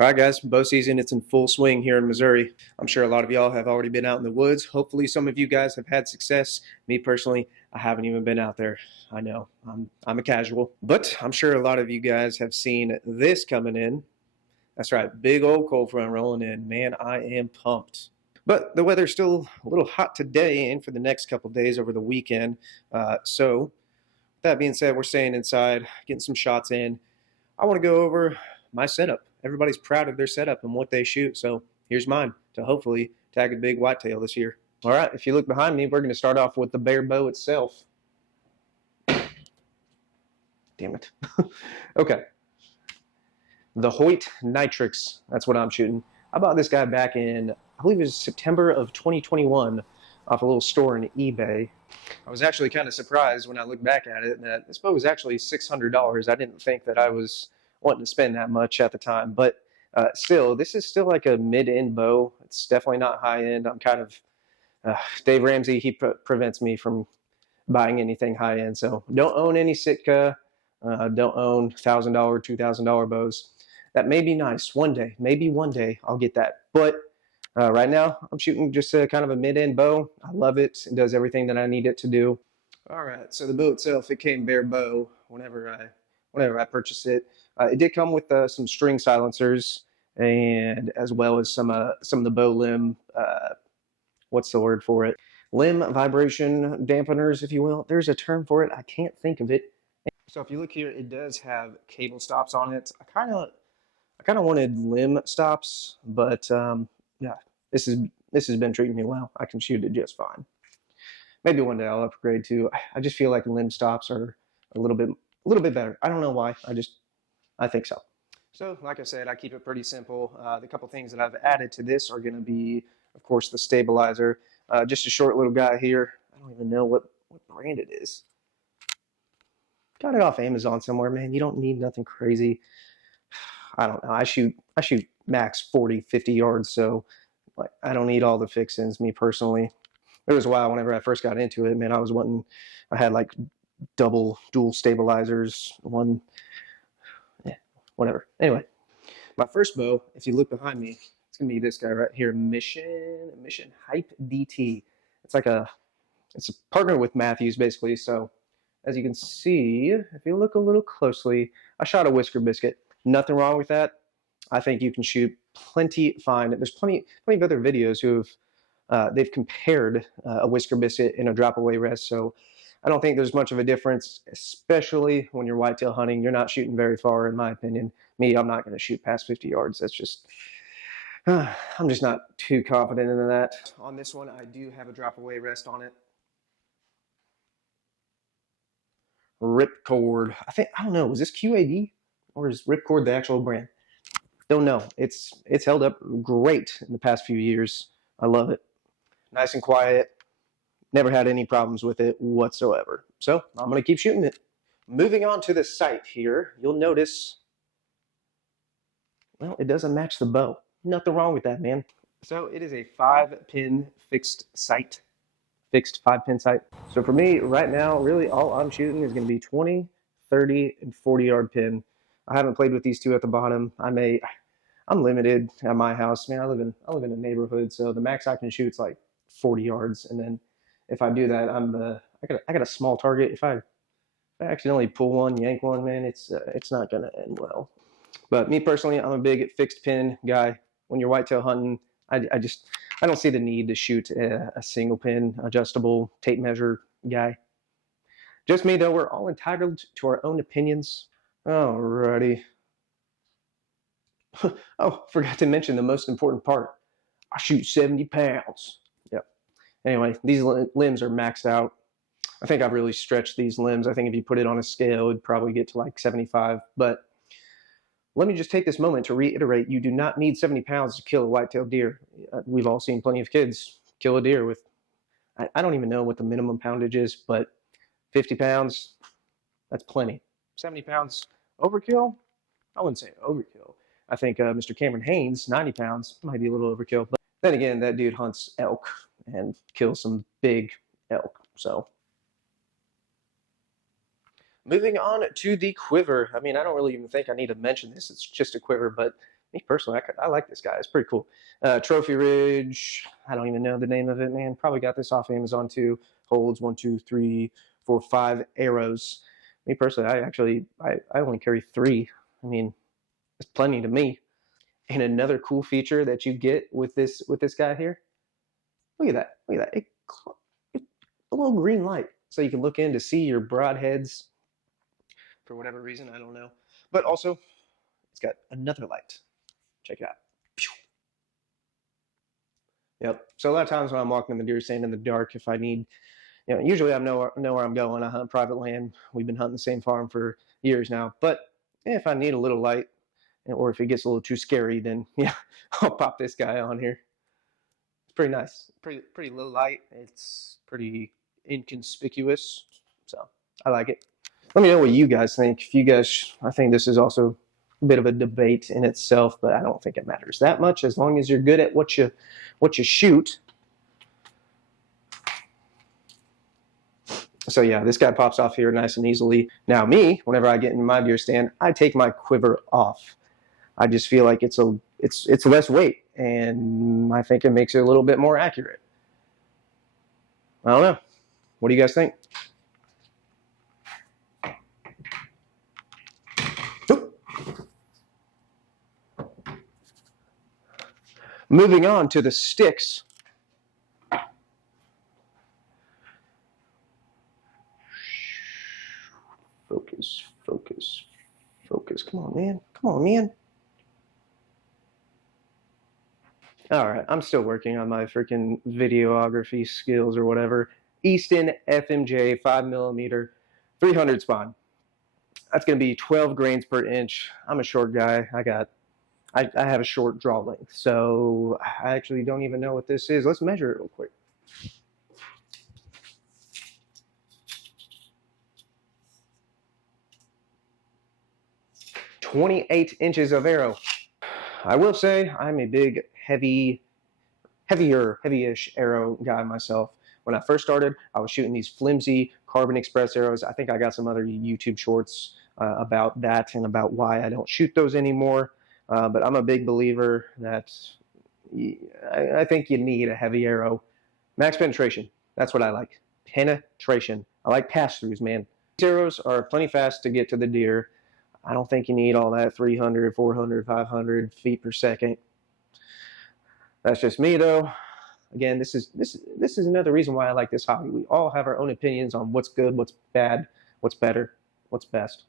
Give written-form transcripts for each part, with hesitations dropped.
All right, guys, bow season, it's in full swing here in Missouri. I'm sure a lot of y'all have already been out in the woods. Hopefully, some of you guys have had success. Me personally, I haven't even been out there. I know, I'm a casual, but I'm sure a lot of you guys have seen this coming in. That's right, big old cold front rolling in. Man, I am pumped. But the weather's still a little hot today and for the next couple days over the weekend. So, that being said, we're staying inside, getting some shots in. I want to go over my setup. Everybody's proud of their setup and what they shoot, so here's mine to hopefully tag a big whitetail this year. All right, if you look behind me, we're going to start off with the bare bow itself. Damn it. Okay. The Hoyt Nitrix, that's what I'm shooting. I bought this guy back in, I believe it was September of 2021 off a little store in eBay. I was actually kind of surprised when I looked back at it that this bow was actually $600. I didn't think that I was wanting to spend that much at the time, but still, this is still like a mid-end bow. It's definitely not high-end. I'm kind of, Dave Ramsey, he prevents me from buying anything high-end, so don't own any Sitka, don't own $1,000, $2,000 bows. That may be nice one day. Maybe one day I'll get that, but right now, I'm shooting just a kind of a mid-end bow. I love it. It does everything that I need it to do. All right, so the bow itself, it came bare bow whenever I purchased it. It did come with some string silencers and as well as some of the bow limb. What's the word for it? Limb vibration dampeners, if you will. There's a term for it. I can't think of it. So if you look here, it does have cable stops on it. I kind of wanted limb stops, but yeah, this has been treating me well. I can shoot it just fine. Maybe one day I'll upgrade too. I just feel like limb stops are a little bit better. I don't know why. I think so. So like I said, I keep it pretty simple. The couple things that I've added to this are going to be, of course, the stabilizer. Just a short little guy here. I don't even know what brand it is. Got it off Amazon somewhere, man. You don't need nothing crazy. I don't know. I shoot max 40, 50 yards, so like I don't need all the fixins, me personally. There was a while whenever I first got into it, man, I had like dual stabilizers, one, yeah, whatever. Anyway, my first bow, if you look behind me, it's gonna be this guy right here, Mission Hype DT. It's a partner with Matthews basically. So as you can see, if you look a little closely, I shot a whisker biscuit. Nothing wrong with that. I think you can shoot plenty fine. There's plenty of other videos they've compared a whisker biscuit and a drop away rest. So I don't think there's much of a difference, especially when you're whitetail hunting. You're not shooting very far, in my opinion. Me, I'm not going to shoot past 50 yards. That's just, I'm just not too confident in that. On this one, I do have a drop away rest on it. Ripcord. I don't know. Was this QAD or is Ripcord the actual brand? Don't know. It's held up great in the past few years. I love it. Nice and quiet. Never had any problems with it whatsoever. So I'm going to keep shooting it. Moving on to the sight here, you'll notice, well, it doesn't match the bow. Nothing wrong with that, man. So it is a 5-pin fixed sight. Fixed 5-pin sight. So for me, right now, really all I'm shooting is going to be 20, 30, and 40-yard pin. I haven't played with these two at the bottom. I'm limited at my house. Man, I live in a neighborhood, so the max I can shoot is like 40 yards, and then if I do that, I got a small target. If I accidentally pull one, yank one, man, it's not gonna end well. But me personally, I'm a big fixed pin guy. When you're whitetail hunting, I don't see the need to shoot a single pin adjustable tape measure guy. Just me though. We're all entitled to our own opinions. Alrighty. Oh, forgot to mention the most important part. I shoot 70 pounds. Yep. Anyway, these limbs are maxed out. I think I've really stretched these limbs. I think if you put it on a scale, it'd probably get to like 75. But let me just take this moment to reiterate, you do not need 70 pounds to kill a white-tailed deer. We've all seen plenty of kids kill a deer with, I don't even know what the minimum poundage is, but 50 pounds, that's plenty. 70 pounds overkill? I wouldn't say overkill. I think Mr. Cameron Haynes, 90 pounds, might be a little overkill. But then again, that dude hunts elk and kills some big elk. So moving on to the quiver. I mean, I don't really even think I need to mention this. It's just a quiver, but Me personally, I like this guy. It's pretty cool. Trophy Ridge. I don't even know the name of it, man. Probably got this off Amazon too. Holds 1, 2, 3, 4, 5 arrows. Me personally, I only carry 3. I mean, it's plenty to me. And another cool feature that you get with this guy here. Look at that. Look at that. A little green light, so you can look in to see your broadheads for whatever reason. I don't know. But also, it's got another light. Check it out. Yep. So a lot of times when I'm walking in the deer stand in the dark, if I need, usually I know where I'm going. I hunt private land. We've been hunting the same farm for years now. But if I need a little light, or if it gets a little too scary, then yeah, I'll pop this guy on here. It's pretty nice. Pretty low light. It's pretty inconspicuous. So I like it. Let me know what you guys think. If you guys, I think this is also a bit of a debate in itself, but I don't think it matters that much as long as you're good at what you shoot. So yeah, this guy pops off here nice and easily. Now me, whenever I get in my deer stand, I take my quiver off. I just feel like it's less weight, and I think it makes it a little bit more accurate. I don't know. What do you guys think? Moving on to the sticks. Focus, focus, focus. Come on, man. Come on, man. All right, I'm still working on my freaking videography skills or whatever. Easton FMJ 5mm 300 spawn. That's going to be 12 grains per inch. I'm a short guy. I have a short draw length, so I actually don't even know what this is. Let's measure it real quick. "28" of arrow. I will say I'm a big, heavy-ish arrow guy myself. When I first started, I was shooting these flimsy Carbon Express arrows. I think I got some other YouTube shorts about that and about why I don't shoot those anymore. But I'm a big believer that I think you need a heavy arrow. Max penetration. That's what I like. Penetration. I like pass-throughs, man. These arrows are plenty fast to get to the deer. I don't think you need all that 300, 400, 500 feet per second. That's just me, though. Again, this is another reason why I like this hobby. We all have our own opinions on what's good, what's bad, what's better, what's best.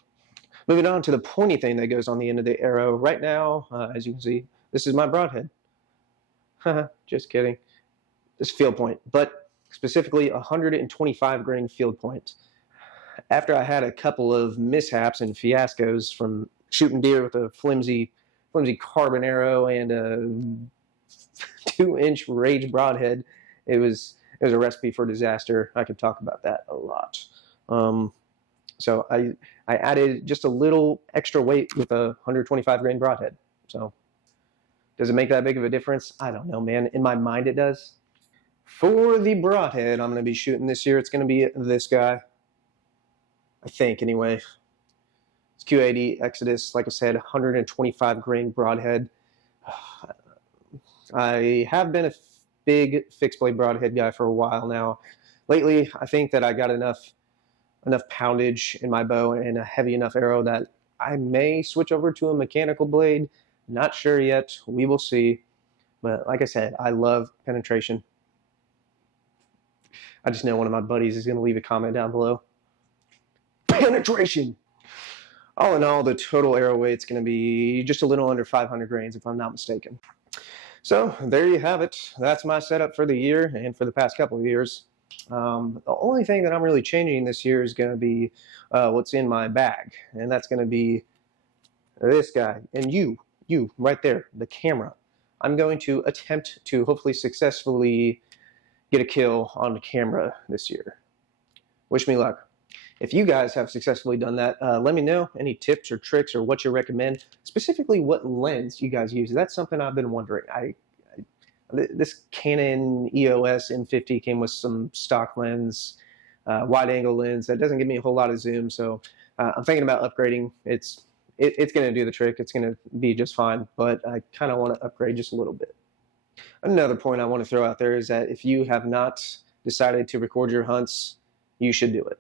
Moving on to the pointy thing that goes on the end of the arrow. Right now, as you can see, this is my broadhead. Just kidding. This field point, but specifically 125 grain field point. After I had a couple of mishaps and fiascos from shooting deer with a flimsy carbon arrow and a 2-inch rage broadhead, it was a recipe for disaster. I could talk about that a lot. So I added just a little extra weight with a 125 grain broadhead. So does it make that big of a difference? I don't know, man. In my mind, it does. For the broadhead I'm going to be shooting this year, it's going to be this guy. I think, anyway. It's Q80 Exodus, like I said, 125 grain broadhead. I have been a big fixed blade broadhead guy for a while now. Lately, I think that I got enough poundage in my bow and a heavy enough arrow that I may switch over to a mechanical blade. Not sure yet. We will see. But like I said, I love penetration. I just know one of my buddies is going to leave a comment down below. Penetration! All in all, the total arrow weight's going to be just a little under 500 grains, if I'm not mistaken. So there you have it. That's my setup for the year and for the past couple of years. The only thing that I'm really changing this year is going to be what's in my bag, and that's going to be this guy and you right there, the camera. I'm going to attempt to hopefully successfully get a kill on the camera this year. Wish me luck. If you guys have successfully done that, let me know any tips or tricks or what you recommend, specifically what lens you guys use. That's something I've been wondering. This Canon EOS M50 came with some stock lens, wide angle lens that doesn't give me a whole lot of zoom, so I'm thinking about upgrading. It's it's going to do the trick. It's going to be just fine, but I kind of want to upgrade just a little bit. Another point I want to throw out there is that if you have not decided to record your hunts, you should do it.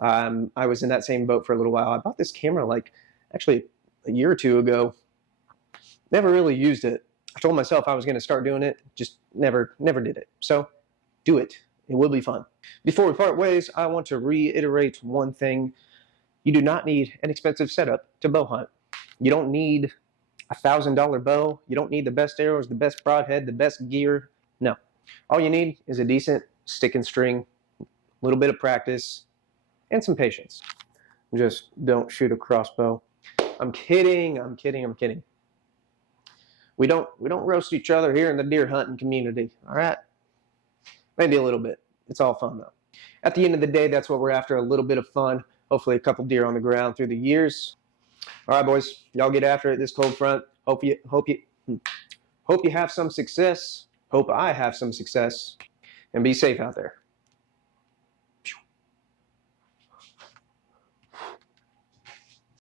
I was in that same boat for a little while. I bought this camera like actually a year or two ago. Never really used it. I told myself I was going to start doing it, just never did it. So do it. It will be fun. Before we part ways, I want to reiterate one thing. You do not need an expensive setup to bow hunt. You don't need a $1,000 bow. You don't need the best arrows, the best broadhead, the best gear. No. All you need is a decent stick and string, a little bit of practice, and some patience. Just don't shoot a crossbow. I'm kidding. We don't roast each other here in the deer hunting community, all right? Maybe a little bit. It's all fun though. At the end of the day, that's what we're after, a little bit of fun. Hopefully a couple deer on the ground through the years. All right, boys, y'all get after it this cold front. Hope you have some success. Hope I have some success. And be safe out there.